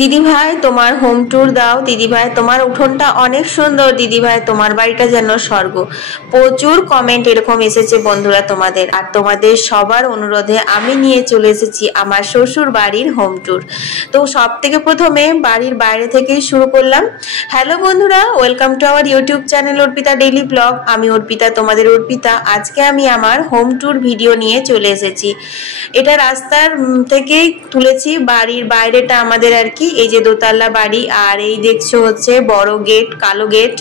দিদি ভাই তোমার হোম ট্যুর দাও, দিদি ভাই তোমার উঠোনটা অনেক সুন্দর, দিদি ভাই তোমার বাড়িটা যেন স্বর্গ। প্রচুর কমেন্ট এরকম এসেছে বন্ধুরা তোমাদের, আর তোমাদের সবার অনুরোধে আমি নিয়ে চলে এসেছি আমার শ্বশুর বাড়ির হোম ট্যুর। তো সব থেকে প্রথমে বাড়ির বাইরে থেকেই শুরু করলাম। হ্যালো বন্ধুরা, welcome to our YouTube channel Arpita daily blog. আমি অর্পিতা, তোমাদের অর্পিতা। আজকে আমি আমার হোম ট্যুর ভিডিও নিয়ে চলে এসেছি। এটা রাস্তার থেকেই তুলেছি, বাড়ির বাইরেটা আমাদের আর কি, এই যে দোতলা বাড়ি, আর এই দেখছো হচ্ছে বড় গেট, কালো গেট।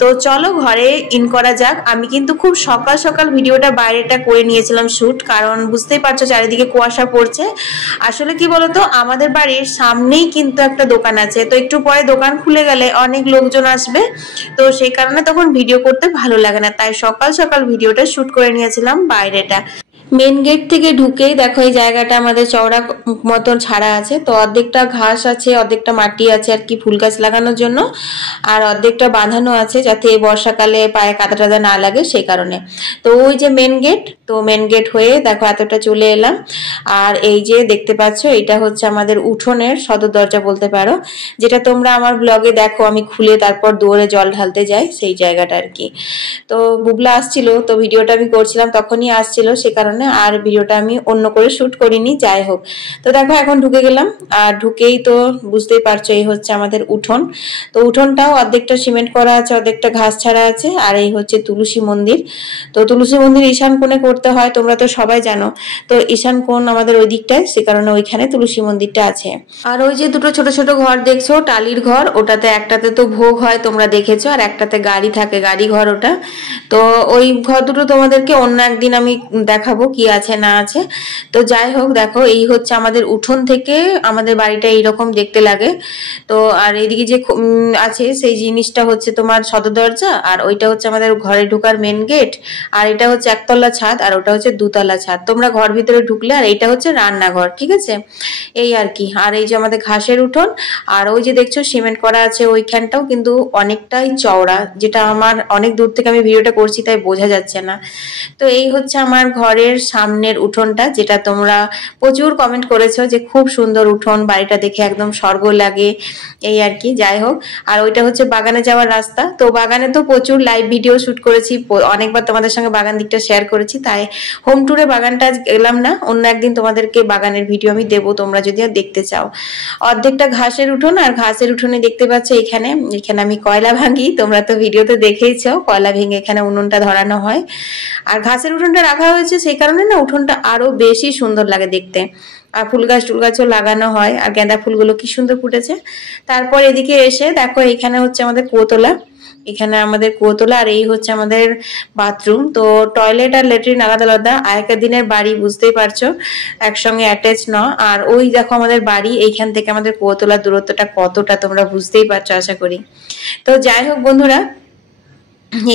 তো চলো ঘরে ইন করা যাক। আমি কিন্তু খুব সকাল সকাল ভিডিওটা বাইরেটা করে নিয়েছিলাম শুট, কারণ বুঝতেই পারছো চারিদিকে কুয়াশা পড়ছে। আসলে কি বলতো, আমাদের বাড়ির সামনেই কিন্তু একটা দোকান আছে, তো একটু পরে দোকান খুলে গেলে অনেক লোকজন আসবে, তো সেই কারণে তখন ভিডিও করতে ভালো লাগে না, তাই সকাল সকাল ভিডিওটা শুট করে নিয়েছিলাম বাইরেটা। মেন গেট থেকে ঢুকেই দেখো এই জায়গাটা আমাদের চওড়া মতন ছাড়া আছে, তো অর্ধেকটা ঘাস আছে, অর্ধেকটা মাটি আছে আর কি ফুল গাছ লাগানোর জন্য, আর অর্ধেকটা বাঁধানো আছে যাতে বর্ষাকালে পায়ে কাদা টাদা না লাগে সেই কারণে। তো ওই যে মেন গেট, তো মেন গেট হয়ে দেখো এতটা চলে এলাম। আর এই যে দেখতে পাচ্ছ এটা হচ্ছে আমাদের উঠোনের সদর দরজা বলতে পারো, যেটা তোমরা আমার ব্লগে দেখো আমি খুলে তারপর দৌড়ে জল ঢালতে যাই, সেই জায়গাটা আর কি। তো বুবলা আসছিল, তো ভিডিওটা আমি করছিলাম তখনই আসছিল, সে কারণে আর ভিডিওটা আমি অন্য করে শুট করিনি। যাই হোক, তো দেখো এখন ঢুকে গেলাম, আর ঢুকেই তো বুঝতেই পারছো এই হচ্ছে আমাদের উঠোন। তো উঠোনটাও অর্ধেকটা সিমেন্ট করা আছে, অর্ধেকটা ঘাস ছাড়া আছে। আর এই হচ্ছে তুলসী মন্দির। তো তুলসী মন্দির ঈশান কোণে করতে হয়, তোমরা তো সবাই জানো। তো ঈশান কোণ আমাদের ওই দিকটায়, সে কারণে ওইখানে তুলসী মন্দিরটা আছে। আর ওই যে দুটো ছোট ছোট ঘর দেখছো, টালির ঘর, ওটাতে একটাতে তো ভোগ হয় তোমরা দেখেছো, আর একটাতে গাড়ি থাকে, গাড়ি ঘর ওটা। তো ওই ঘর দুটো তোমাদেরকে অন্য একদিন আমি দেখাবো কি আছে না আছে। তো যাই হোক, দেখো এই হচ্ছে আমাদের উঠোন থেকে আমাদের বাড়িটা এইরকম দেখতে লাগে। তো আর এইদিকে যে আছে সেই জিনিসটা হচ্ছে তোমার সদর দরজা, আর ওইটা হচ্ছে আমাদের ঘরে ঢোকার মেন গেট, আর এটা হচ্ছে একতলা ছাদ, আর ওটা হচ্ছে দুতলা ছাদ। তোমরা ঘর ভিতরে ঢুকলে, আর এইটা হচ্ছে রান্নাঘর, ঠিক আছে, এই আর কি। আর এই যে আমাদের ঘাসের উঠোন, আর ওই যে দেখছো সিমেন্ট করা আছে ওইখানটাও কিন্তু অনেকটাই চওড়া, যেটা আমার অনেক দূর থেকে আমি ভিডিওটা করছি তাই বোঝা যাচ্ছে না। তো এই হচ্ছে আমার ঘরের সামনের উঠোনটা, যেটা তোমরা প্রচুর কমেন্ট করেছো যে খুব সুন্দর উঠোন, বাড়িটা দেখে একদম স্বর্গ লাগে, এই আর কি। যাই হোক, আর ওইটা হচ্ছে বাগানে যাওয়ার রাস্তা। তো বাগানে তো প্রচুর লাইভ ভিডিও শুট করেছি, অনেকবার তোমাদের সঙ্গে বাগান দিকটা শেয়ার করেছি, তাই হোম ট্যুরে বাগানটা আজ গেলাম না, অন্য একদিন তোমাদেরকে বাগানের ভিডিও আমি দেবো তোমরা যদি দেখতে চাও। অর্ধেকটা ঘাসের উঠোন, আর ঘাসের উঠোনে দেখতে পাচ্ছ এখানে এখানে আমি কয়লা ভাঙি, তোমরা তো ভিডিওতে দেখেইছো কয়লা ভেঙে এখানে উনুনটা ধরানো হয়। আর ঘাসের উঠোনটা রাখা হয়েছে সেই কারণে না উঠোনটা আরো বেশি সুন্দর লাগে দেখতে। আর ফুল গাছ টুল গাছও লাগানো হয়, আর গাঁদা ফুলগুলো কি সুন্দর ফুটেছে। তারপর এদিকে এসে দেখো এখানে হচ্ছে আমাদের কুয়োতলা, এখানে আমাদের কুয়োতলা, আর এই হচ্ছে আমাদের বাথরুম। তো টয়লেট আর ল্যাট্রিন আলাদা আলাদা, আগেকার দিনের বাড়ি বুঝতেই পারছো একসঙ্গে অ্যাটাচ ন। আর ওই দেখো আমাদের বাড়ি, এইখান থেকে আমাদের কুয়োতলার দূরত্বটা কতটা তোমরা বুঝতেই পারছো আশা করি। তো যাই হোক বন্ধুরা,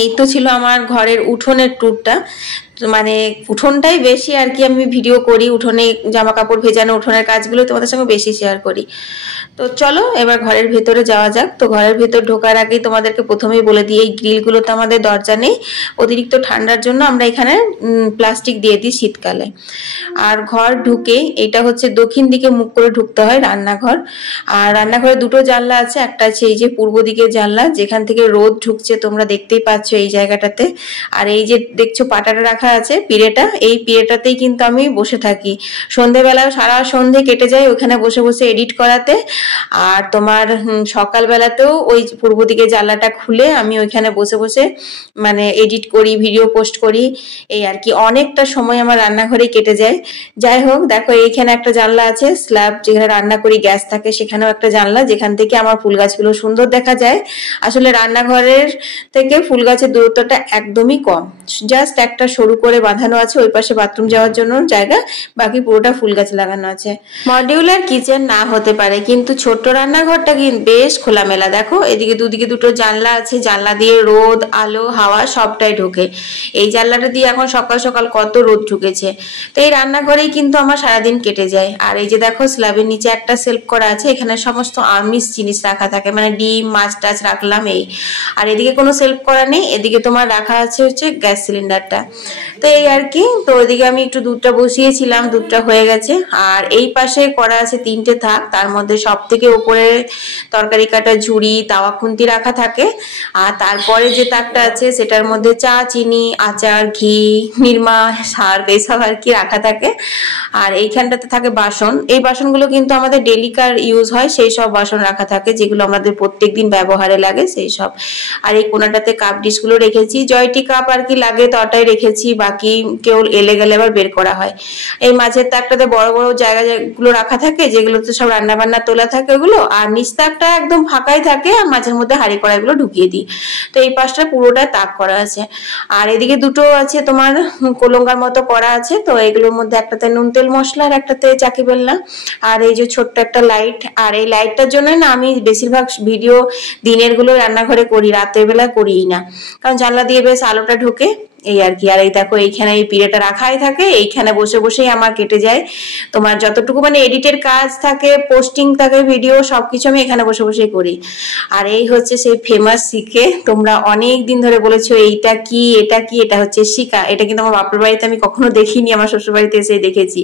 এই তো ছিল আমার ঘরের উঠোনের ট্যুরটা। মানে উঠোনটাই বেশি আর কি আমি ভিডিও করি, উঠোনে জামা কাপড় ভেজানো, উঠোনের কাজগুলো তোমাদের সঙ্গে বেশি শেয়ার করি। তো চলো এবার ঘরের ভেতরে যাওয়া যাক। তো ঘরের ভেতর ঢোকার আগেই তোমাদেরকে প্রথমেই বলে দিই, এই গ্রিলগুলো তো আমাদের দরজা নেই, অতিরিক্ত ঠান্ডার জন্য আমরা এখানে প্লাস্টিক দিয়ে দিই শীতকালে। আর ঘর ঢুকে এটা হচ্ছে দক্ষিণ দিকে মুখ করে ঢুকতে হয় রান্নাঘর। আর রান্নাঘরে দুটো জানলা আছে, একটা আছে এই যে পূর্ব দিকের জানলা, যেখান থেকে রোদ ঢুকছে তোমরা দেখতেই পাচ্ছ এই জায়গাটাতে। আর এই যে দেখছো পাটাটা রাখা আছে পিড়েটা, এই পিড়েটাতেই কিন্তু আমি বসে থাকি সন্ধেবেলা, সারা সন্ধে কেটে যায় ওখানে বসে বসে এডিট করাতে। আর তোমার সকালবেলাতেও ওই পূর্ব দিকে জানলাটা খুলে আমি ওইখানে বসে বসে মানে এডিট করি, ভিডিও পোস্ট করি, এই আর কি। অনেকটা সময় আমার রান্নাঘরে কেটে যায়। যাই হোক, দেখো এইখানে একটা জানলা আছে, স্ল্যাব যেখানে রান্না করি গ্যাস থাকে সেখানেও একটা জানলা, যেখান থেকে আমার ফুল গাছগুলো সুন্দর দেখা যায়। আসলে রান্নাঘরের থেকে ফুল গাছের দূরত্বটা একদমই কম, জাস্ট একটা সরু করে বাঁধানো আছে, ওই পাশে বাথরুম যাওয়ার জন্য জায়গা, বাকি পুরোটা ফুল গাছ লাগানো আছে। মডিউলার কিচেন না হতে পারে, কিন্তু ছোট্ট রান্নাঘরটা কিন্তু বেশ খোলামেলা। দেখো এদিকে দুদিকে দুটো জানলা আছে, জানলা দিয়ে রোদ আলো হাওয়া সবটাই ঢোকে। এই জানলাটা দিয়ে এখন সকাল সকাল কত রোদ ঢুকেছে। তো এই রান্নাঘরেই কিন্তু আমার সারাদিন কেটে যায়। আর এই যে দেখো স্ল্যাবের নিচে একটা সেলফ করা আছে, এখানে সমস্ত আমিষ জিনিস রাখা থাকে, মানে ডিম মাছ টাছ রাখলাম এই। আর এদিকে কোনো সেলফ করা নেই, এদিকে তোমার রাখা আছে হচ্ছে গ্যাস সিলিন্ডারটা। তো এই আর কি। তো ওইদিকে আমি একটু দুধটা বসিয়েছিলাম, দুধটা হয়ে গেছে। আর এই পাশে করা আছে 3টে থাক, তার মধ্যে সব থেকে উপরে তরকারি কাটা ঝুড়ি, তাওয়া খুন্তি রাখা থাকে। আর তারপরে যে তাকটা আছে সেটার মধ্যে চা, চিনি, আচার, ঘি, নিরমা, সার্ফ এসব আর কি রাখা থাকে। আর এইখানটাতে থাকে বাসন। এই বাসনগুলো কিন্তু আমাদের ডেলিকার ইউজ হয় সেই সব বাসন রাখা থাকে, যেগুলো আমাদের প্রত্যেকদিন ব্যবহারে লাগে সেই সব। আর এই কোনাটাতে কাপ ডিশগুলো রেখেছি, জয়টি কাপ আর কি লাগে তটাই রেখেছি, বাকি কেউ এলে গেলে আবার বের করা হয়। এই মাঝের তাকটাতে বড় বড় জায়গাগুলো রাখা থাকে, যেগুলোতে সব রান্না বান্না তোলা থাকে ওগুলো। আর নিচ তাকটা একদম ফাঁকাই থাকে, আর মাঝের মধ্যে হাঁড়ি কড়াইগুলো ঢুকিয়ে দিই। তো এই পাশটা পুরোটা তাক করা আছে। আর এদিকে দুটো আছে তোমার কোলঙ্গার মতো করা আছে। তো এগুলোর মধ্যে একটাতে নুন তেল মশলা আর একটাতে চাকি বেলনা। আর এই যে ছোট্ট একটা লাইট। আর এই লাইটটার জন্য না আমি বেশিরভাগ ভিডিও দিনের গুলো রান্নাঘরে করি, রাতের বেলা করিই না, কারণ জানলা দিয়ে বেশ আলোটা ঢোকে এই আর কি। আর এই দেখো এইখানে এই পিড়েটা রাখাই থাকে, এইখানে বসে বসেই আমার কেটে যায় তোমার যতটুকু মানে এডিটের কাজ থাকে, পোস্টিং থাকে, ভিডিও সবকিছু আমি এখানে বসে বসেই করি। আর এই হচ্ছে সেই ফেমাস শিকে। তোমরা অনেক দিন ধরে বলেছো এইটা কি, এটা কি, এটা হচ্ছে শিকা। এটা কিন্তু আমার বাপের বাড়িতে আমি কখনো দেখিনি, আমার শ্বশুর বাড়িতে এসে দেখেছি।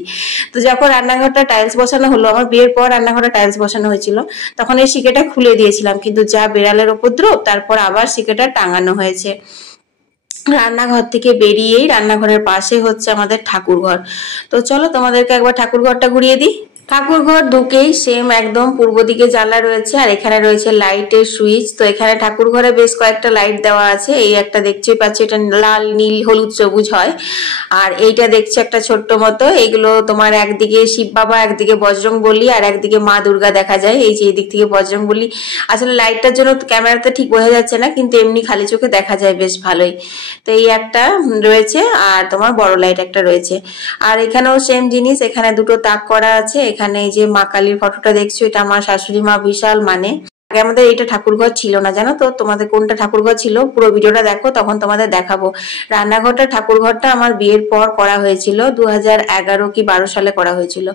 তো যখন রান্নাঘরটা টাইলস বসানো হলো, আমার বিয়ের পর রান্নাঘরটা টাইলস বসানো হয়েছিল, তখন এই শিকেটা খুলে দিয়েছিলাম, কিন্তু যা বেড়ালের উপদ্রব, তারপর আবার শিকেটা টাঙানো হয়েছে। রান্নাঘর থেকে বেরিয়েই রান্নাঘরের পাশে হচ্ছে আমাদের ঠাকুর ঘর। তো চলো তোমাদেরকে একবার ঠাকুর ঘরটা ঘুরিয়ে দিই। ঠাকুর ঘর ঢুকেই সেম একদম পূর্ব দিকে জানলা রয়েছে, আর এখানে রয়েছে লাইটের সুইচ। তো এখানে ঠাকুর ঘরে বেশ কয়েকটা লাইট দেওয়া আছে। এই একটা দেখতেই পাচ্ছি, এটা লাল, নীল, হলুদ, সবুজ হয়। আর এইটা দেখছি একটা ছোট্ট মতো, এইগুলো তোমার একদিকে শিব বাবা, একদিকে বজরং বলি, আর একদিকে মা দুর্গা দেখা যায়। এই যে এই দিক থেকে বজরং বলি, আসলে লাইটটার জন্য ক্যামেরাতে ঠিক বোঝা যাচ্ছে না, কিন্তু এমনি খালি চোখে দেখা যায় বেশ ভালোই। তো এই একটা রয়েছে, আর তোমার বড় লাইট একটা রয়েছে। আর এখানেও সেম জিনিস, এখানে দুটো তাক করা আছে। এখানে এই যে মা কালীর ফটোটা দেখছো, এটা আমার শাশুড়ি মা বিশাল মানে। আগে আমাদের এটা ঠাকুরঘর ছিল না, জানো তো। তোমাদের কোনটা ঠাকুরঘর ছিল পুরো ভিডিওটা দেখো, তখন তোমাদের দেখাবো। রান্নাঘরটা ঠাকুরঘরটা আমার বিয়ের পর করা হয়েছিল, 2011 কি 12 সালে করা হয়েছিল।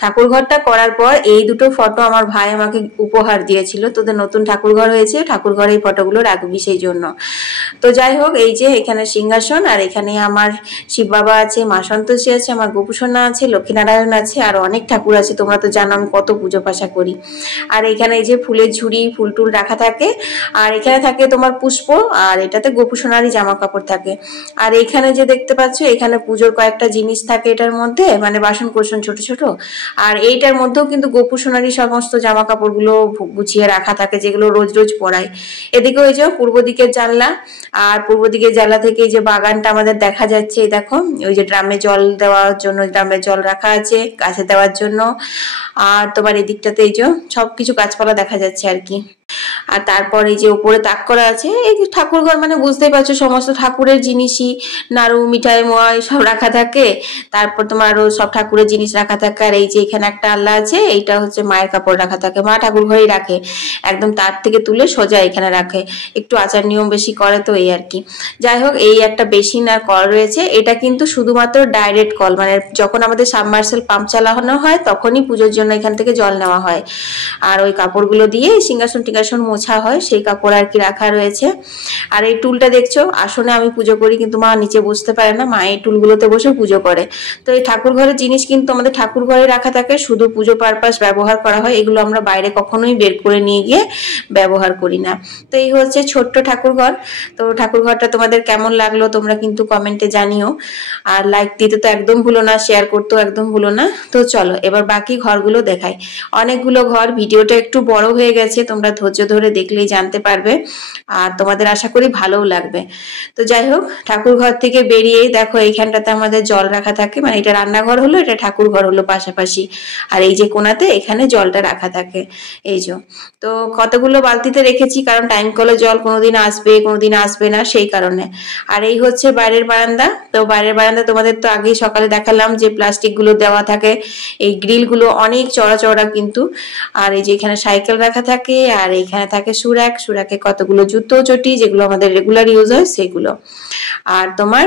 ঠাকুরঘরটা করার পর এই দুটো ফটো আমার ভাই আমাকে উপহার দিয়েছিল, তোদের নতুন ঠাকুরঘর হয়েছে, ঠাকুরঘরে এই ফটোগুলো রাখবি সেই জন্য। তো যাই হোক, এই যে এখানে সিংহাসন, আর এখানে আমার শিব বাবা আছে, মা সন্তোষী আছে, আমার গোপুসোনা আছে, লক্ষ্মীনারায়ণ আছে, আর অনেক ঠাকুর আছে। তোমরা তো জানো আমি কত পুজো পাশা করি। আর এখানে এই যে ফুলের ঝুড়ি, ফুল টুল রাখা থাকে। আর এখানে থাকে তোমার পুষ্প, আর এটাতে গোপুসোনারই জামা কাপড় থাকে। আর এখানে যে দেখতে পাচ্ছ, এখানে পুজোর কয়েকটা জিনিস থাকে এটার মধ্যে, মানে বাসন কোসন ছোট ছোট। আর এইটার মধ্যেও কিন্তু গোপুসোনারই সমস্ত জামা কাপড় গুলো গুছিয়ে রাখা থাকে, যেগুলো রোজ রোজ পরায়। এদিকে ওই যে পূর্ব দিকের জানলা, আর পূর্ব দিকের জানলা থেকে এই যে বাগানটা আমাদের দেখা যাচ্ছে। এই দেখো, ওই যে ড্রামে জল দেওয়ার জন্য ড্রামে জল রাখা আছে গাছে দেওয়ার জন্য। আর তোমার এই দিকটাতে এই যে সবকিছু গাছপালা দেখা যাচ্ছে আর কি। আর তারপর এই যে উপরে তাক করা আছে, এই ঠাকুর ঘর মানে বুঝতেই পারছো সমস্ত ঠাকুরের জিনিসই, নাড়ু, মিঠাই, মোয়া সব রাখা থাকে। তারপর তোমার আরো সব ঠাকুরের জিনিস রাখা থাকে। আর এই যে এখানে একটা আল্লাহ আছে, এইটা হচ্ছে মায়ের কাপড় রাখা থাকে, মা ঠাকুর ঘরেই রাখে, একদম তার থেকে তুলে সোজা এখানে রাখে, একটু আচার নিয়ম বেশি করে তো এই আর কি। যাই হোক, এই একটা বেসিন আর কল রয়েছে। এটা কিন্তু শুধুমাত্র ডাইরেক্ট কল, মানে যখন আমাদের সাবমার্সেল পাম্প চালানো হয় তখনই পুজোর জন্য এখান থেকে জল নেওয়া হয়। আর ওই কাপড়গুলো দিয়ে সিংহাসন টিংহাসন মোছা হয়, সেই কাপড় আর কি রাখা রয়েছে। আর এই টুলটা দেখছো, আসনে আমি পুজো করি, কিন্তু মা নিচে বসতে পারে না, মা এই টুলগুলোতে বসে পুজো করে। তো এই ঠাকুর ঘরের জিনিস কিন্তু আমাদের ঠাকুর ঘরে রাখা থাকে, শুধু পুজো পারপাস ব্যবহার করা হয়। এগুলো আমরা বাইরে কখনোই বের করে নিয়ে গিয়ে ব্যবহার করি না। তো এই হচ্ছে ছোট্ট ঠাকুর ঘর। তো ঠাকুর ঘরটা তোমাদের কেমন লাগলো তোমরা কিন্তু কমেন্টে জানিও। আর লাইক দিতে তো একদম ভুলো না, শেয়ার করতেও একদম ভুলো না। তো চলো এবার বাকি ঘরগুলো দেখাই। অনেকগুলো ঘর, ভিডিওটা একটু বড় হয়ে গেছে, তোমরা ধৈর্য ধরে দেখলেই জানতে পারবে, আর তোমাদের আশা করি ভালোও লাগবে। তো যাই হোক, ঠাকুর ঘর থেকে বেরিয়েই দেখো এইখানটাতে আমাদের জল রাখা থাকে, মানে এটা রান্নাঘর হলো, এটা ঠাকুর ঘর হলো পাশাপাশি। আর এই যে কোনাতে এখানে জলটা রাখা থাকে এই যে। তো কতগুলো বালতিতে রেখেছি, কারণ টাইম কলে জল কোনোদিন আসবে কোনোদিন আসবে না, সেই কারণে। আর এই হচ্ছে বাইরের বারান্দা। তো বাইরের বারান্দা তোমাদের তো আগেই সকালে দেখালাম যে প্লাস্টিক গুলো দেওয়া থাকে, এই গ্রিল গুলো অনেক চড়া চড়া কিন্তু। আর এই যে এখানে সাইকেল রাখা থাকে, আর এখানে থাকে সুরাক, সুরাকে কতগুলো জুতো চটি, যেগুলো আমাদের রেগুলার ইউজ হয় সেগুলো। আর তোমার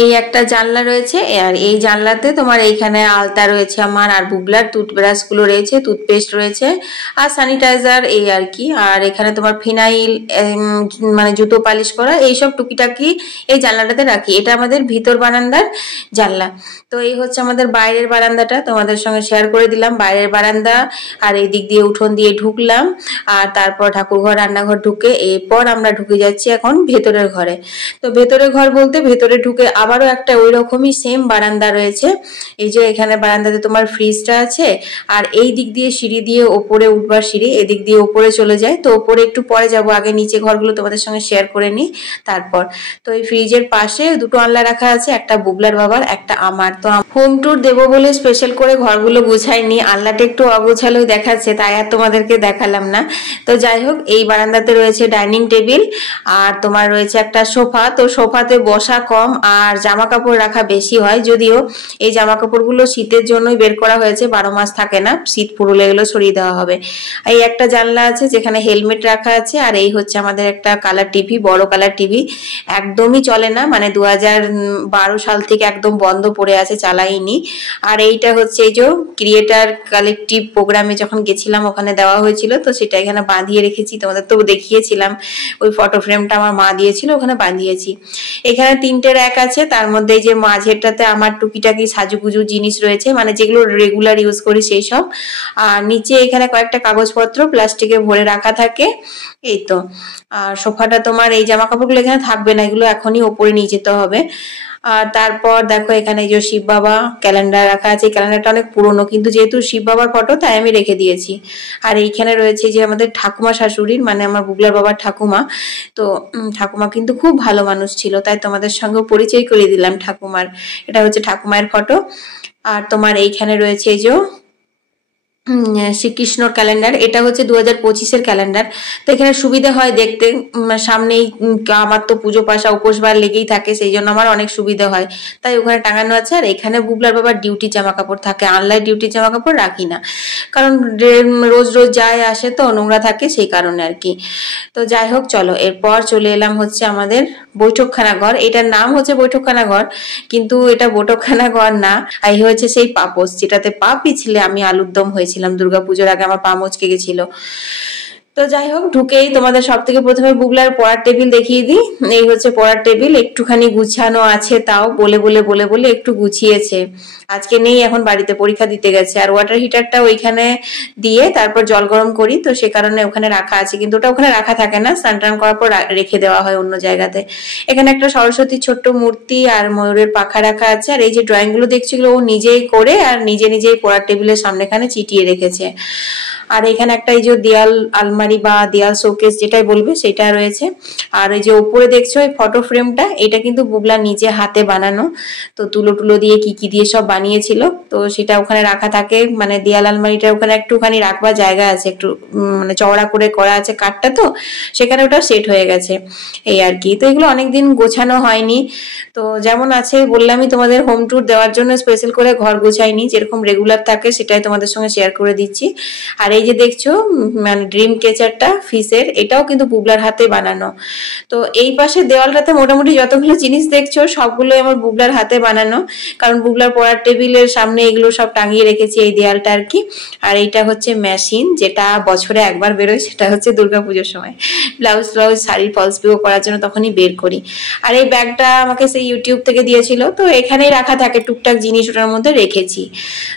এই একটা জানলা রয়েছে, আর এই জানলাতে তোমার এইখানে আলতা রয়েছে আমার, আর বুবলার টুথব্রাশ গুলো রয়েছে, টুথপেস্ট রয়েছে আর স্যানিটাইজার এই আর কি। আর এখানে তোমার ফিনাইল, মানে জুতো পালিশ করা এইসব টুকিটাকি এই জানলাটাতে রাখি। এটা আমাদের ভিতর বারান্দার জানলা। তো এই হচ্ছে আমাদের বাইরের বারান্দাটা, তোমাদের সঙ্গে শেয়ার করে দিলাম বাইরের বারান্দা। আর এই দিক দিয়ে উঠোন দিয়ে ঢুকলাম, আর তারপর ঠাকুরঘর রান্নাঘর ঢুকে এরপর আমরা ঢুকে যাচ্ছি এখন ভেতরের ঘরে। তো ভেতরের ঘর বলতে ভেতরে ঢুকে আবারও একটা ওই রকমই সেম বারান্দা রয়েছে। এই যে এখানে বারান্দাতে তোমার ফ্রিজটা আছে, আর এই দিক দিয়ে সিঁড়ি দিয়ে ওপরে উঠবার সিঁড়ি, এদিক দিয়ে ওপরে চলে যায়। তো ওপরে একটু পরে যাব, আগে নিচে ঘরগুলো তোমাদের সঙ্গে শেয়ার করে নিই তারপর। তো এই ফ্রিজের পাশে দুটো আনলা রাখা আছে, একটা বুবলার বাবার, একটা আমার। তো হোম ট্যুর দেবো বলে স্পেশাল করে ঘরগুলো গুছাইনি, আনলাটা একটু অগোছালো দেখাচ্ছে তাই আর তোমাদেরকে দেখালাম না। তো যাই হোক, এই বারান্দাতে রয়েছে ডাইনিং টেবিল, আর তোমার রয়েছে একটা সোফা। তো সোফাতে বসা কম আর জামা কাপড় রাখা বেশি হয়, যদিও এই জামা কাপড়গুলো শীতের জন্যই বের করা হয়েছে, 12 মাস থাকে না, শীত পুরুলে এগুলো সরিয়ে দেওয়া হবে। এই একটা জানলা আছে যেখানে হেলমেট রাখা আছে, আর এই হচ্ছে আমাদের একটা কালার টিভি, বড় কালার টিভি, একদমই চলে না, মানে 2012 সাল থেকে একদম বন্ধ পড়ে আছে, চালাইনি। আর এইটা হচ্ছে এই যে ক্রিয়েটার কালেকটিভ প্রোগ্রামে যখন গেছিলাম ওখানে দেওয়া হয়েছিল, তো সেটা এখানে বাঁধিয়ে রেখেছি, তোমাদের তো দেখিয়েছিলাম। ওই ফটো ফ্রেমটা আমার মা দিয়েছিল, ওখানে বাঁধিয়েছি। এখানে 3টে র্যাক আছে, তার মধ্যে এই যে মাঝেরটাতে আমার টুকিটাকি সাজুগুজু জিনিস রয়েছে, মানে যেগুলো রেগুলার ইউজ করি সেই সব। আর নিচে এখানে কয়েকটা কাগজপত্র প্লাস্টিকে ভরে রাখা থাকে, এই তো। আর সোফাটা তোমার এই জামা কাপড়গুলো এখানে থাকবে না, এগুলো এখনই ওপরে নিয়ে যেতে হবে। আর তারপর দেখো এখানে যে শিব বাবা ক্যালেন্ডার রাখা আছে, ক্যালেন্ডারটা অনেক পুরনো, কিন্তু যেহেতু শিব বাবার ফটো তাই আমি রেখে দিয়েছি। আর এইখানে রয়েছে যে আমাদের ঠাকুমা শাশুড়ির, মানে আমার বুবলার বাবার ঠাকুমা। তো ঠাকুমা কিন্তু খুব ভালো মানুষ ছিল, তাই তোমাদের সঙ্গে পরিচয় করে দিলাম ঠাকুমার। এটা হচ্ছে ঠাকুমায়ের ফটো। আর তোমার এইখানে রয়েছে এই যে শ্রীকৃষ্ণর ক্যালেন্ডার, এটা হচ্ছে 2025-এর ক্যালেন্ডার। তো এখানে সুবিধা হয় দেখতে, সামনেই আমার তো পুজো পাশা উপোসবার লেগেই থাকে, সেই জন্য আমার অনেক সুবিধা হয়, তাই ওখানে টাঙানো আছে। আর এখানে বুবলার বাবার ডিউটি জামা কাপড় থাকে, আনলাইন ডিউটি জামা কাপড় রাখি না, কারণ রোজ রোজ যায় আসে তো নোংরা থাকে, সেই কারণে আর কি। তো যাই হোক, চলো এরপর চলে এলাম হচ্ছে আমাদের বৈঠকখানা ঘর। এটার নাম হচ্ছে বৈঠকখানা ঘর, কিন্তু এটা বৈঠকখানা ঘর না, এই হচ্ছে সেই পাপোস যেটাতে পা পিছলে আমি আলুর দম হয়েছিলাম দুর্গাপুজোর আগে, আমার পা মচকে গেছিল। তো যাই হোক, ঢুকেই তোমাদের সব থেকে প্রথমে বুবলার পড়ার টেবিল দেখিয়ে দিই। এই হচ্ছে পড়ার টেবিল, একটুখানি গুছানো আছে, তাও বলে বলে বলে বলে একটু গুছিয়েছে। আজকে নেই, এখন বাড়িতে পরীক্ষা দিতে গেছে। আর ওয়াটার হিটারটা ওইখানে দিয়ে তারপর জল গরম করি, তো সে কারণে ওখানে রাখা আছে, কিন্তু ওটা ওখানে রাখা থাকে না, স্নান টান করার পর রেখে দেওয়া হয় অন্য জায়গাতে। এখানে একটা সরস্বতীর ছোট্ট মূর্তি আর ময়ূরের পাখা রাখা আছে। আর এই যে ড্রয়িং গুলো দেখছি, ও নিজেই করে আর নিজে নিজেই পড়ার টেবিলের সামনেখানে চিটিয়ে রেখেছে। আর এখানে একটা এই যে দেয়াল আলমারি বা দেয়াল শোকেস যেটাই বলবে সেটা রয়েছে। আর এই যে উপরে দেখছো এই ফটো ফ্রেমটা, এটা কিন্তু বুবলা নিজে হাতে বানানো, তো তুলো টুলো দিয়ে কি কি দিয়ে সব বানিয়েছিল, তো সেটা ওখানে রাখা থাকে। মানে দেয়াল আলমারিটা ওখানে একটুখানি রাখবার জায়গা আছে, একটু মানে চওড়া করে করা আছে কাঠটা, তো সেখানে ওটা সেট হয়ে গেছে এই আর কি। তো এগুলো অনেকদিন গোছানো হয়নি, তো যেমন আছে বললামই তোমাদের হোম ট্যুর দেওয়ার জন্য স্পেশাল করে ঘর গোছাইনি, যেরকম রেগুলার থাকে সেটাই তোমাদের সঙ্গে শেয়ার করে দিচ্ছি। আর এই যে দেখছো মানে ড্রিম কেচারটা ফিসের, এটাও কিন্তু বুবলার হাতে বানানো। তো এই পাশে দেওয়ালটাতে মোটামুটি যতগুলো জিনিস দেখছো সবগুলোই আমার বুবলার হাতে বানানো, কারণ বুবলার পড়ার টেবিলের সামনে এগুলো সব টাঙিয়ে রেখেছি এই দেয়ালটা আর কি। আর এইটা হচ্ছে মেশিন, যেটা বছরে একবার বেরোয়, সেটা হচ্ছে দুর্গাপুজোর সময় ব্লাউজ শাড়ি ফলস পিকো করার জন্য তখনই বের করি। আর এই ব্যাগটা আমাকে সেই ইউটিউব থেকে দিয়েছিল, তো এখানেই রাখা থাকে টুকটাক জিনিস, ওটার মধ্যে রেখেছি।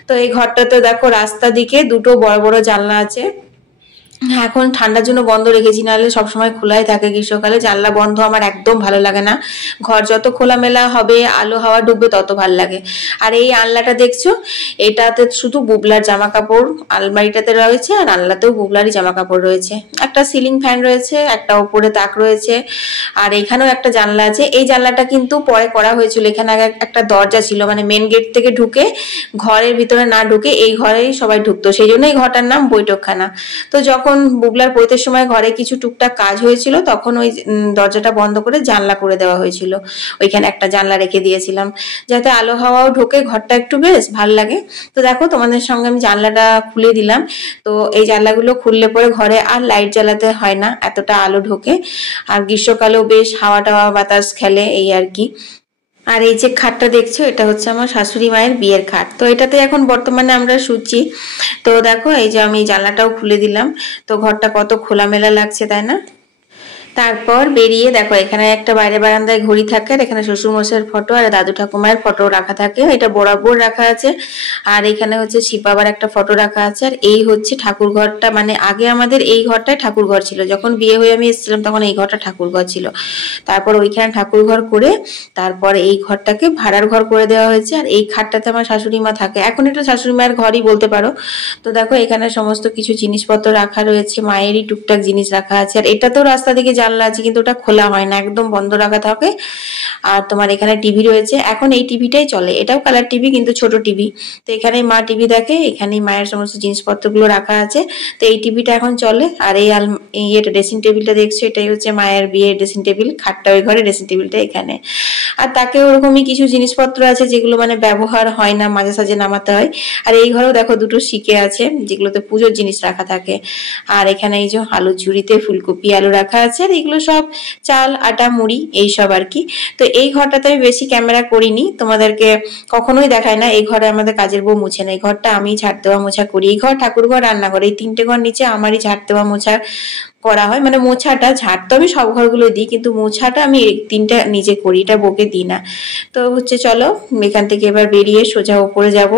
তো এই ঘরটাতে দেখো রাস্তা দিকে দুটো বড় বড় জানলা আছে, এখন ঠান্ডার জন্য বন্ধ রেখেছি, নাহলে সবসময় খোলাই থাকে গ্রীষ্মকালে। জানলা বন্ধ আমার একদম ভালো লাগে না, ঘর যত খোলামেলা হবে আলো হাওয়া ঢুকবে তত ভালো লাগে। আর এই আনলাটা দেখছো, এটাতে শুধু বুবলার জামা কাপড় আলমারিটাতে রয়েছে, আর আনলাতেও বুবলারই জামা কাপড় রয়েছে। একটা সিলিং ফ্যান রয়েছে, একটা উপরে তাক রয়েছে, আর এখানেও একটা জানলা আছে। এই জানলাটা কিন্তু পরে করা হয়েছিল, এখানে আগে একটা দরজা ছিল, মানে মেন গেট থেকে ঢুকে ঘরের ভিতরে না ঢুকে এই ঘরেই সবাই ঢুকতো, সেই জন্য এই ঘরটার নাম বৈঠকখানা। তো যখন বুবলার পড়তে সময় ঘরে কিছু টুকটাক কাজ হয়েছিল, তখন ওই দরজাটা বন্ধ করে জানলা করে দেওয়া হয়েছিল, ওইখানে একটা জানলা রেখে দিয়েছিলাম, যাতে আলো হাওয়াও ঢোকে, ঘরটা একটু বেশ ভাল লাগে। তো দেখো তোমাদের সঙ্গে আমি জানলাটা খুলে দিলাম। তো এই জানলাগুলো খুললে পরে ঘরে আর লাইট জ্বালাতে হয় না, এতটা আলো ঢোকে, আর গ্রীষ্মকালেও বেশ হাওয়া টাওয়া বাতাস খেলে এই আর কি। আর এই যে খাটটা দেখছো, এটা হচ্ছে আমার শাশুড়ি মায়ের বিয়ের খাট। তো এটাতে এখন বর্তমানে আমরা শুচ্ছি। তো দেখো এই যে আমি জানলাটাও খুলে দিলাম, তো ঘরটা কত খোলামেলা লাগছে, তাই না? তারপর বেরিয়ে দেখো এখানে একটা বাইরে বারান্দায় ঘড়ি থাকে, আর এখানে শ্বশুর মশাইয়ের ফটো আর দাদু ঠাকুমায়ের ফটো রাখা থাকে, এটা বরাবর রাখা আছে। আর এখানে হচ্ছে শিব বাবার একটা ফটো রাখা আছে। আর এই হচ্ছে ঠাকুর ঘরটা, মানে আগে আমাদের এই ঘরটাই ঠাকুর ঘর ছিল, যখন বিয়ে হয়ে আমি এসেছিলাম তখন এই ঘরটা ঠাকুর ঘর ছিল। তারপর ওইখানে ঠাকুর ঘর করে তারপর এই ঘরটাকে ভাড়ার ঘর করে দেওয়া হয়েছে। আর এই খাটটাতে আমার শাশুড়ি মা থাকে, এখন এটা শাশুড়ি মায়ের ঘরই বলতে পারো। তো দেখো এখানে সমস্ত কিছু জিনিসপত্র রাখা রয়েছে, মায়েরই টুকটাক জিনিস রাখা আছে। আর এটাতেও রাস্তা দিকে জানলা আছে, কিন্তু ওটা খোলা হয় না, একদম বন্ধ রাখা থাকে। আর তোমার এখানে টিভি রয়েছে, এখন এই টিভিটাই চলে, এটাও কালার টিভি কিন্তু ছোট টিভি। তো এখানে মা টিভি দেখে, এখানেই মায়ের সমস্ত জিনিসপত্রগুলো রাখা আছে। তো এই টিভিটা এখন চলে। আর এই এটা ড্রেসিং টেবিলটা দেখছো, এটাই হচ্ছে মায়ের বিয়ের ড্রেসিং টেবিল, খাটটা ওই ঘরে, ড্রেসিং টেবিলটা এখানে। আর তাকে ওরকমই কিছু জিনিসপত্র আছে যেগুলো মানে ব্যবহার হয় না, মাঝে সাঝে নামাতে হয়। আর এই ঘরেও দেখো দুটো শিকে আছে যেগুলোতে পুজোর জিনিস রাখা থাকে। আর এখানে এই যে আলুর ঝুড়িতে ফুলকপি আলু রাখা আছে, আর এগুলো সব চাল আটা মুড়ি এইসব আর কি। তো এই ঘরটাতে আমি বেশি ক্যামেরা করিনি, তোমাদেরকে কখনোই দেখায় না। এই ঘরে আমাদের কাজের বউ মুছে না, এই ঘরটা আমি ঝাড় দেওয়া মোছা করি। এই ঘর, ঠাকুর ঘর, রান্নাঘর, এই তিনটে ঘর নিচে আমারই ঝাড় দেওয়া মোছা করা হয়। মানে মোছাটা, ঝাড় তো আমি সব ঘরগুলো দিই, কিন্তু মোছাটা আমি তিনটা নিজে করি, এটা বউকে দিই না। তো হচ্ছে চলো এখান থেকে এবার বেরিয়ে সোজা উপরে যাব।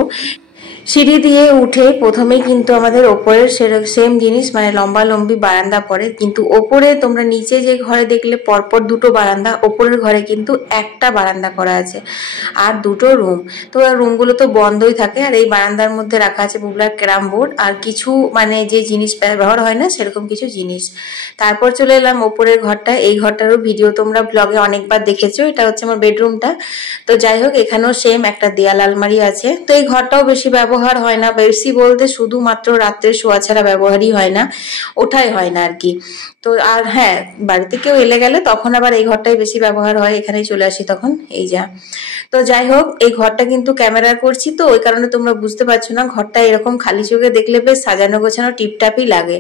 সিঁড়ি দিয়ে উঠে প্রথমেই কিন্তু আমাদের ওপরের সেম জিনিস, মানে লম্বা লম্বি বারান্দা পড়ে, কিন্তু ওপরে তোমরা নিচে যে ঘরে দেখলে পরপর দুটো বারান্দা, ওপরের ঘরে কিন্তু একটা বারান্দা করা আছে আর দুটো রুম। তো রুমগুলো তো বন্ধই থাকে। আর এই বারান্দার মধ্যে রাখা আছে বুবলার ক্যারাম বোর্ড আর কিছু মানে যে জিনিস ব্যবহার হয় না সেরকম কিছু জিনিস। তারপর চলে এলাম ওপরের ঘরটা। এই ঘরটারও ভিডিও তোমরা ব্লগে অনেকবার দেখেছো, এটা হচ্ছে আমার বেডরুমটা। তো যাই হোক, এখানেও সেম একটা দেয়াল আলমারি আছে। তো এই ঘরটাও বেশি ব্যবহার হয় না, বেশি বলতে শুধুমাত্র রাত্রে শোয়া ছাড়া ব্যবহারই হয় না, ওঠাই হয় না আর কি। তো আর হ্যাঁ, বাড়িতে কেউ এলে গেলে তখন আবার এই ঘরটাই বেশি ব্যবহার হয়, এখানেই চলে আসি তখন। এই যা। তো যাই হোক, এই ঘরটা কিন্তু ক্যামেরা করছি তো ওই কারণে তোমরা বুঝতে পারছো না, ঘরটা এরকম খালি চোখে দেখলে বেশ সাজানো গোছানো টিপটাপই লাগে।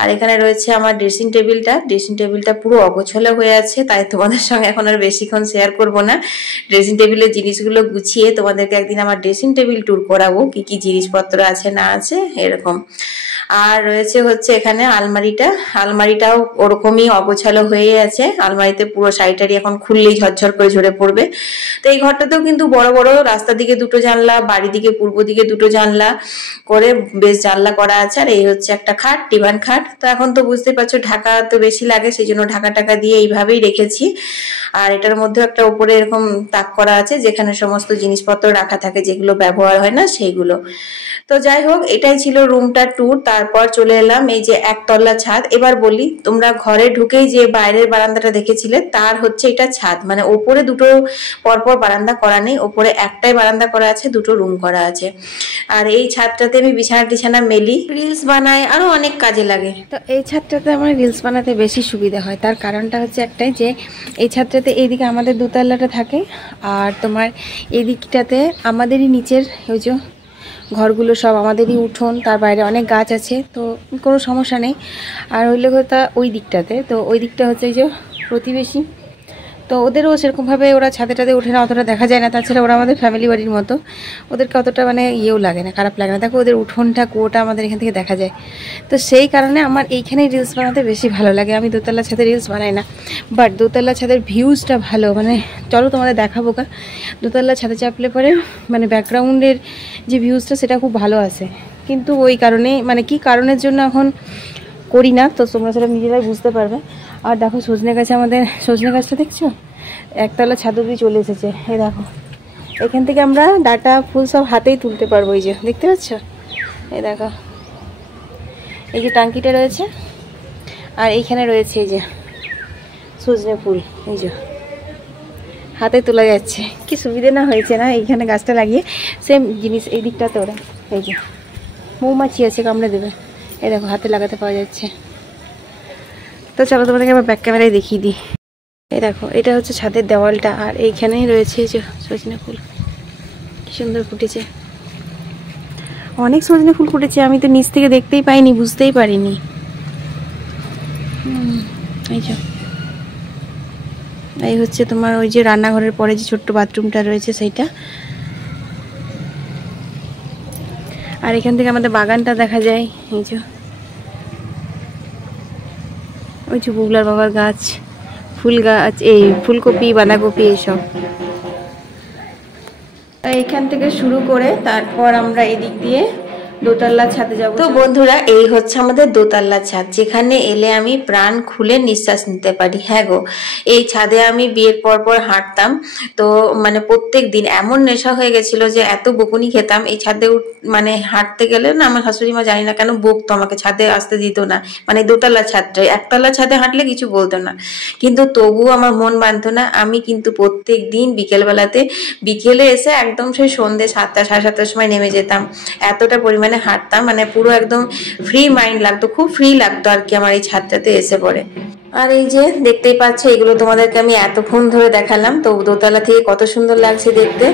আর এখানে রয়েছে আমার ড্রেসিং টেবিলটা, ড্রেসিং টেবিলটা পুরো অগোছালো হয়ে আছে, তাই তোমাদের সঙ্গে এখন আর বেশিক্ষণ শেয়ার করব না। ড্রেসিং টেবিলের জিনিসগুলো গুছিয়ে তোমাদেরকে একদিন আমার ড্রেসিং টেবিল ট্যুর করাবো, কি কি জিনিসপত্র আছে না আছে এরকম। আর রয়েছে হচ্ছে এখানে আলমারিটাও ওরকমই অগোছালো হয়ে আছে, আলমারিতে পুরো শাড়িটারি এখন খুললেই ঝরঝর করে ঝরে পড়বে। তো এই ঘরটাতেও কিন্তু বড় বড় রাস্তা দিকে দুটো জানলা, বাড়ি দিকে পূর্ব দিকে দুটো জানলা করে বেশ জানলা করা আছে। আর এই হচ্ছে একটা খাট, ডিভান খাট। তো এখন তো বুঝতে পারছো ঢাকা তো বেশি লাগে, সেই জন্য ঢাকা টাকা দিয়ে এইভাবেই রেখেছি। আর এটার মধ্যে একটা উপরে এরকম তাক করা আছে যেখানে সমস্ত জিনিসপত্র রাখা থাকে যেগুলো ব্যবহার হয় না সেইগুলো। তো যাই হোক, এটাই ছিল রুমটার ট্যুর। তারপর চলে এলাম এই যে একতলা ছাদ। এবার বলি, তোমরা ঘরে ঢুকেই যে বাইরের বারান্দাটা দেখেছিলে তার হচ্ছে এটা ছাদ, মানে ওপরে দুটো পরপর বারান্দা করা নেই, ওপরে একটাই বারান্দা করা আছে, দুটো রুম করা আছে। আর এই ছাদটাতে আমি বিছানা টিছানা মেলি, রিলস বানাই, আরো অনেক কাজে লাগে। তো এই ছাদটাতে আমার রিলস বানাতে বেশি সুবিধা হয়, তার কারণটা হচ্ছে একটাই, যে এই ছাদটাতে এইদিকে আমাদের দোতলাটা থাকে, আর তোমার এদিকটাতে আমাদেরই নিচের ওই যে ঘরগুলো সব আমাদেরই উঠোন, তার বাইরে অনেক গাছ আছে, তো কোনো সমস্যা নেই। আর হইলে কথা ওই দিকটাতে, তো ওই দিকটা হচ্ছে এই যে প্রতিবেশী, তো ওদেরও সেরকমভাবে ওরা ছাদে টাদে ওঠে না, অতটা দেখা যায় না। তাছাড়া ওরা আমাদের ফ্যামিলি বাড়ির মতো, ওদেরকে অতটা মানে ইয়েও লাগে না, খারাপ লাগে না। দেখো ওদের উঠোনটা কুয়োটা আমাদের এখান থেকে দেখা যায়। তো সেই কারণে আমার এইখানেই রিলস বানাতে বেশি ভালো লাগে। আমি দোতলা ছাদে রিলস বানাই না, বাট দোতলা ছাদের ভিউজটা ভালো, মানে চলো তোমাদের দেখাবো। দোতলা ছাদে চাপলে পরে মানে ব্যাকগ্রাউন্ডের যে ভিউজটা সেটা খুব ভালো আসে, কিন্তু ওই কারণে মানে কি কারণের জন্য এখন করি না, তো তোমরা সেটা নিজেরাই বুঝতে পারবে। আর দেখো সজনে গাছে, আমাদের সজনে গাছটা দেখছো একতলা ছাদ অবধি চলে এসেছে। এই দেখো, এখান থেকে আমরা ডাটা ফুল সব হাতেই তুলতে পারবো। এই যে দেখতে পাচ্ছ, এই দেখো এই যে টাঙ্কিটা রয়েছে, আর এইখানে রয়েছে এই যে সজনে ফুল, এই যে হাতে তোলা যাচ্ছে। কি সুবিধে না হয়েছে না এইখানে গাছটা লাগিয়ে। সেম জিনিস এই দিকটাতে ওরা, এই যে মৌমাছি আছে কামড়ে দেবে, এই দেখো হাতে লাগাতে পাওয়া যাচ্ছে। তো চলো তোমাদেরকে আবার ব্যাক ক্যামেরায় দেখিয়ে দিই। এই দেখো, এটা হচ্ছে ছাদের দেওয়ালটা, আর এইখানেই রয়েছে যে সজনে ফুল, কি সুন্দর ফুটেছে, অনেক সজনে ফুল ফুটেছে। আমি তো নিচ থেকে দেখতেই পাইনি, বুঝতেই পারিনি। এই যে এই হচ্ছে তোমার ওই যে রান্নাঘরের পরে যে ছোট্ট বাথরুমটা রয়েছে সেইটা। আর এখান থেকে আমাদের বাগানটা দেখা যায়, এই যে ওই যে বুবলার বাবার গাছ, ফুল গাছ, এই ফুলকপি বাঁধাকপি এইসব। এইখান থেকে শুরু করে তারপর আমরা এদিক দিয়ে দোতলা ছাদে যাব। তো বন্ধুরা এই হচ্ছে আমাদের দোতলা ছাদ, যেখানে এলে আমি প্রাণ খুলে নিঃশ্বাস নিতে পারি। হ্যাঁ গো, এই ছাদে আমি বিয়ের পর হাঁটতাম, তো মানে প্রত্যেক দিন এমন নেশা হয়ে গেছিল যে এত বকুনি খেতাম। এই ছাদে মানে হাঁটতে গেলে না, আমার শাশুড়ি মা জানি না কেন বকতো আমাকে, ছাদে আসতে দিত না। মানে দোতলা ছাদটা, একতলা ছাদে হাঁটলে কিছু বলতো না, কিন্তু তবুও আমার মন বাঁধতো না। আমি কিন্তু প্রত্যেক দিন বিকেলে এসে একদম সেই সন্ধ্যে 7টা 7:30টার সময় নেমে যেতাম। এতটা পরিমাণে হাঁটতাম, মানে পুরো একদম ফ্রি মাইন্ড লাগতো, খুব ফ্রি লাগতো আর কি আমার এই ছাদটাতে এসে পড়ে। আর এই যে দেখতেই পাচ্ছ, এগুলো তোমাদেরকে আমি এতক্ষণ ধরে দেখালাম, তো দোতলা থেকে কত সুন্দর লাগছে দেখতে।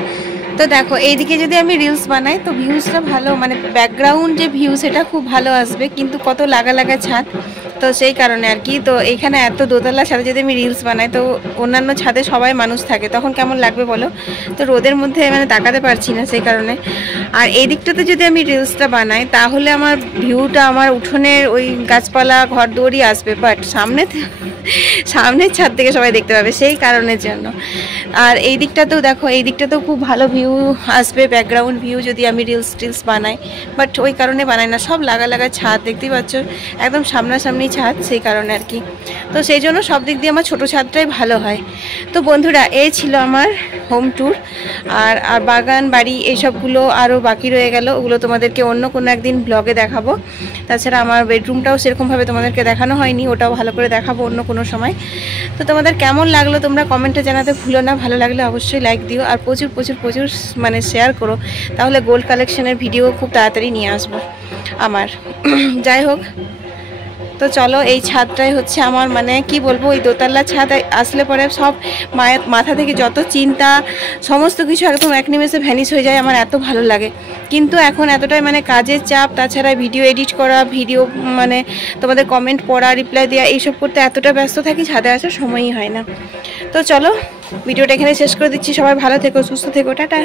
তো দেখো এইদিকে যদি আমি রিলস বানাই তো ভিউজটা ভালো, মানে ব্যাকগ্রাউন্ড যে ভিউ সেটা খুব ভালো আসবে, কিন্তু কত লাগা ছাদ, তো সেই কারণে আর কি। তো এইখানে এত দোতলা ছাদে যদি আমি রিলস বানাই, তো অন্যান্য ছাদে সবাই মানুষ থাকে, তখন কেমন লাগবে বলো? তো রোদের মধ্যে মানে তাকাতে পারছি না, সেই কারণে। আর এই দিকটাতে যদি আমি রিলসটা বানাই তাহলে আমার ভিউটা আমার উঠোনের ওই গাছপালা ঘর দুয়ারই আসবে, বাট সামনের ছাদ থেকে সবাই দেখতে পাবে, সেই কারণের জন্য। আর এই দিকটাতেও দেখো, এই দিকটাতেও খুব ভালো ভিউ আসবে, ব্যাকগ্রাউন্ড ভিউ, যদি আমি রিলস বানাই, বাট ওই কারণে বানাই না। সব লাগা ছাদ দেখতেই পাচ্ছ, একদম সামনাসামনি ছাদ, সেই কারণে আর কি। তো সেই জন্য সব দিক দিয়ে আমার ছোটো ছাদটাই ভালো হয়। তো বন্ধুরা এই ছিল আমার হোম ট্যুর। আর বাগান বাড়ি এইসবগুলো আরও বাকি রয়ে গেল, ওগুলো তোমাদেরকে অন্য কোনো একদিন ব্লগে দেখাবো। তাছাড়া আমার বেডরুমটাও সেরকমভাবে তোমাদেরকে দেখানো হয়নি, ওটাও ভালো করে দেখাবো অন্য কোনো সময়। তো তোমাদের কেমন লাগলো তোমরা কমেন্টে জানাতে ভুলো না। ভালো লাগলে অবশ্যই লাইক দিও, আর প্রচুর মানে শেয়ার করো, তাহলে গোল্ড কালেকশনের ভিডিও খুব তাড়াতাড়ি নিয়ে আসবো আমার। যাই হোক, তো চলো, এই ছাদটাই হচ্ছে আমার, মানে কি বলবো, ওই দোতলা ছাদ আসলে পরে সব মাথা থেকে যত চিন্তা সমস্ত কিছু একদম এক নিমেষে ভ্যানিশ হয়ে যায়, আমার এত ভালো লাগে। কিন্তু এখন এতটাই মানে কাজের চাপ, তাছাড়া ভিডিও এডিট করা, ভিডিও মানে তোমাদের কমেন্ট পড়া, রিপ্লাই দেওয়া, এইসব করতে এতটা ব্যস্ত থাকি, ছাদে আসার সময়ই হয় না। তো চলো, ভিডিওটা এখানে শেষ করে দিচ্ছি। সবাই ভালো থেকো, সুস্থ থেকো, টাটা।